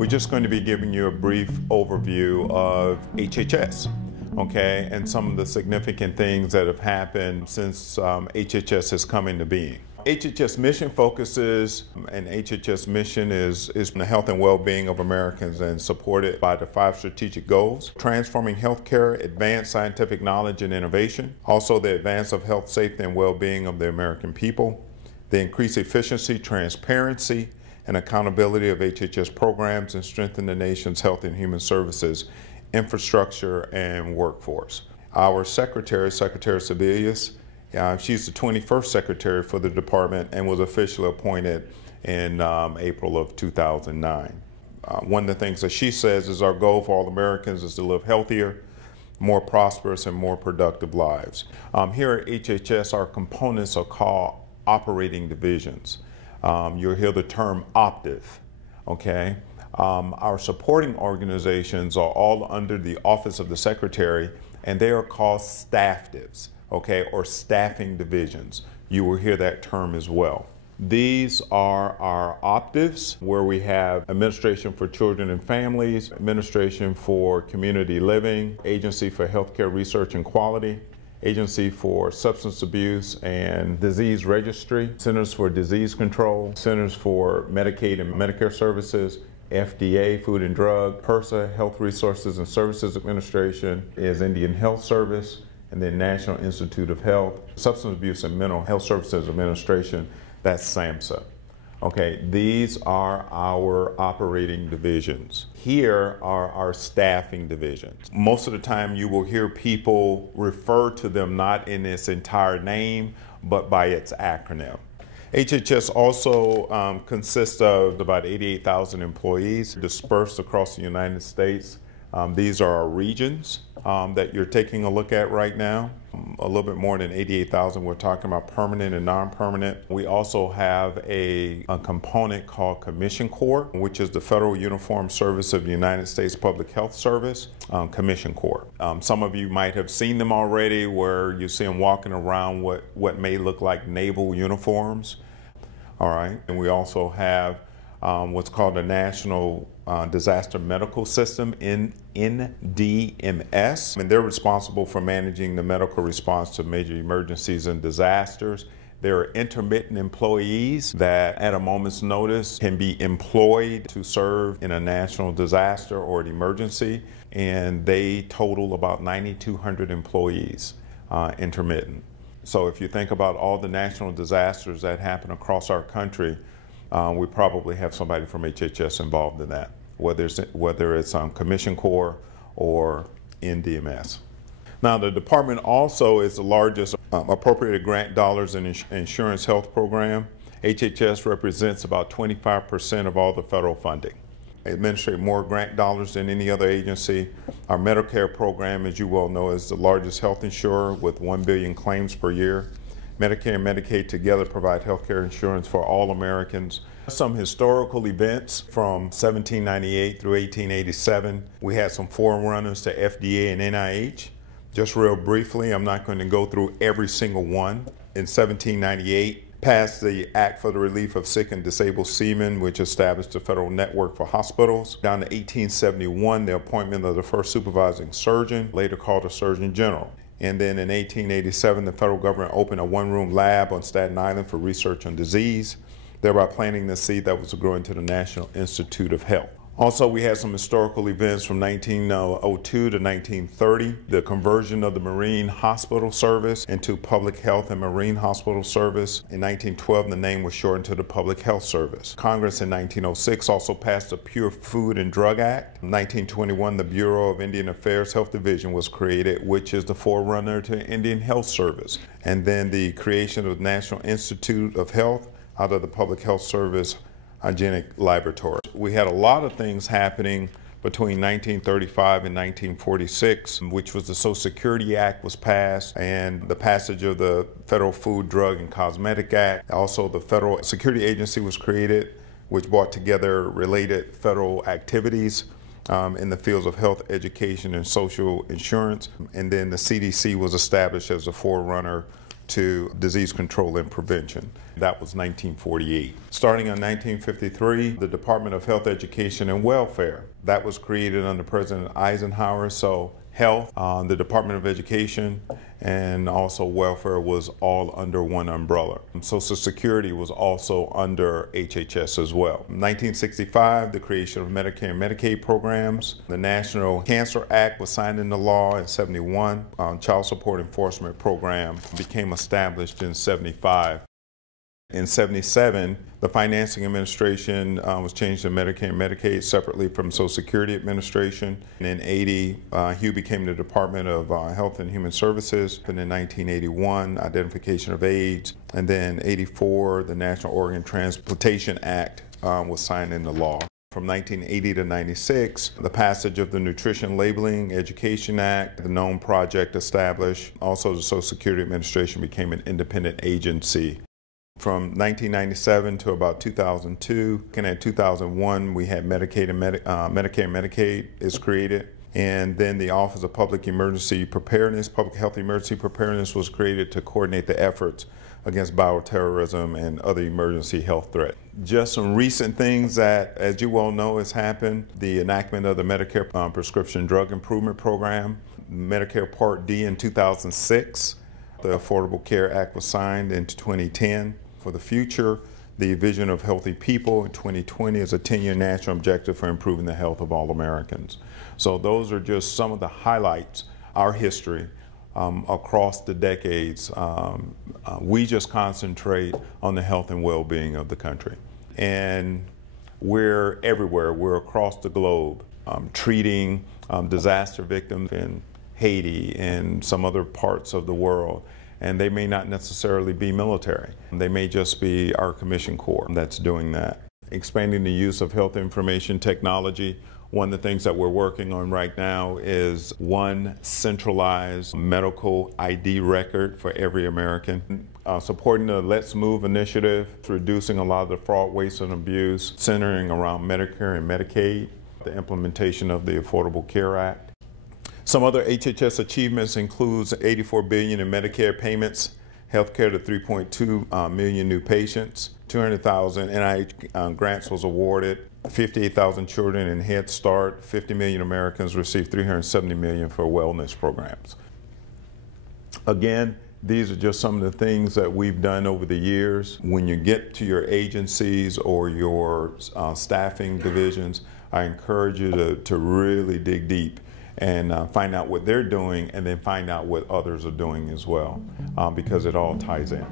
We're just going to be giving you a brief overview of HHS, okay, and some of the significant things that have happened since HHS has come into being. HHS mission focuses, and HHS mission is the health and well-being of Americans and supported by the 5 strategic goals: transforming healthcare, advanced scientific knowledge and innovation, also the advance of health, safety, and well-being of the American people, the increased efficiency, transparency, and accountability of HHS programs, and strengthen the nation's health and human services infrastructure and workforce. Our Secretary Sebelius, she's the 21st secretary for the department and was officially appointed in April of 2009. One of the things that she says is our goal for all Americans is to live healthier, more prosperous, and more productive lives. Here at HHS, our components are called operating divisions. You'll hear the term optive, okay? Our supporting organizations are all under the Office of the Secretary, and they are called stafftives, okay, or staffing divisions. You will hear that term as well. These are our optives, where we have Administration for Children and Families, Administration for Community Living, Agency for Healthcare Research and Quality, Agency for Substance Abuse and Disease Registry, Centers for Disease Control, Centers for Medicaid and Medicare Services, FDA, Food and Drug, HRSA, Health Resources and Services Administration is Indian Health Service, and then National Institute of Health, Substance Abuse and Mental Health Services Administration, that's SAMHSA. Okay, these are our operating divisions. Here are our staffing divisions. Most of the time you will hear people refer to them not in its entire name, but by its acronym. HHS also consists of about 88,000 employees dispersed across the United States. These are our regions that you're taking a look at right now. A little bit more than 88,000. We're talking about permanent and non-permanent. We also have a component called Commission Corps, which is the Federal Uniform Service of the United States Public Health Service, Commission Corps. Some of you might have seen them already, where you see them walking around what may look like naval uniforms. All right, and we also have what's called the National Disaster Medical System, NDMS, and they're responsible for managing the medical response to major emergencies and disasters. There are intermittent employees that at a moment's notice can be employed to serve in a national disaster or an emergency, and they total about 9,200 employees, intermittent. So if you think about all the national disasters that happen across our country, we probably have somebody from HHS involved in that, whether it's Commission Corps or NDMS. Now, the department also is the largest appropriated grant dollars in insurance health program. HHS represents about 25% of all the federal funding. Administrate more grant dollars than any other agency. Our Medicare program, as you well know, is the largest health insurer with 1 billion claims per year. Medicare and Medicaid together provide health care insurance for all Americans. Some historical events from 1798 through 1887. We had some forerunners to FDA and NIH. Just real briefly, I'm not going to go through every single one. In 1798, passed the Act for the Relief of Sick and Disabled Seamen, which established a federal network for hospitals. Down to 1871, the appointment of the first supervising surgeon, later called a Surgeon General. And then in 1887, the federal government opened a one-room lab on Staten Island for research on disease, thereby planting the seed that was to grow into the National Institute of Health. Also, we had some historical events from 1902 to 1930, the conversion of the Marine Hospital Service into Public Health and Marine Hospital Service. In 1912, the name was shortened to the Public Health Service. Congress in 1906 also passed the Pure Food and Drug Act. In 1921, the Bureau of Indian Affairs Health Division was created, which is the forerunner to Indian Health Service. And then the creation of the National Institute of Health out of the Public Health Service Hygienic Laboratory. We had a lot of things happening between 1935 and 1946, which was the Social Security Act was passed, and the passage of the Federal Food, Drug, and Cosmetic Act. Also, the Federal Security Agency was created, which brought together related federal activities in the fields of health, education, and social insurance. And then the CDC was established as a forerunner to disease control and prevention. That was 1948. Starting in 1953, the Department of Health, Education, and Welfare. That was created under President Eisenhower. So health, the Department of Education, and also welfare was all under one umbrella. Social Security was also under HHS as well. In 1965, the creation of Medicare and Medicaid programs. The National Cancer Act was signed into law in 71. Child Support Enforcement Program became established in 75. In 77, the Financing Administration was changed to Medicare and Medicaid separately from Social Security Administration. And in 80, HUE became the Department of Health and Human Services. And in 1981, Identification of AIDS. And then 84, the National Organ Transplantation Act was signed into law. From 1980 to 96, the passage of the Nutrition Labeling Education Act, the NOM project established. Also, the Social Security Administration became an independent agency. From 1997 to about 2002, and in 2001, we had Medicaid and Medicare and Medicaid is created. And then the Office of Public Emergency Preparedness, Public Health Emergency Preparedness was created to coordinate the efforts against bioterrorism and other emergency health threats. Just some recent things that, as you well know, has happened. The enactment of the Medicare Prescription Drug Improvement Program, Medicare Part D in 2006. The Affordable Care Act was signed in 2010. For the future, the Vision of Healthy People in 2020 is a 10-year national objective for improving the health of all Americans. So those are just some of the highlights, our history across the decades. We just concentrate on the health and well-being of the country. And we're everywhere. We're across the globe treating disaster victims in Haiti and some other parts of the world. And they may not necessarily be military. They may just be our Commission Corps that's doing that. Expanding the use of health information technology. One of the things that we're working on right now is one centralized medical ID record for every American. Supporting the Let's Move initiative, reducing a lot of the fraud, waste, and abuse, centering around Medicare and Medicaid, the implementation of the Affordable Care Act. Some other HHS achievements includes $84 billion in Medicare payments, healthcare to 3.2 million new patients, 200,000 NIH grants was awarded, 58,000 children in Head Start, 50 million Americans received $370 million for wellness programs. Again, these are just some of the things that we've done over the years. When you get to your agencies or your staffing divisions, I encourage you to really dig deep and find out what they're doing, and then find out what others are doing as well, because it all ties in.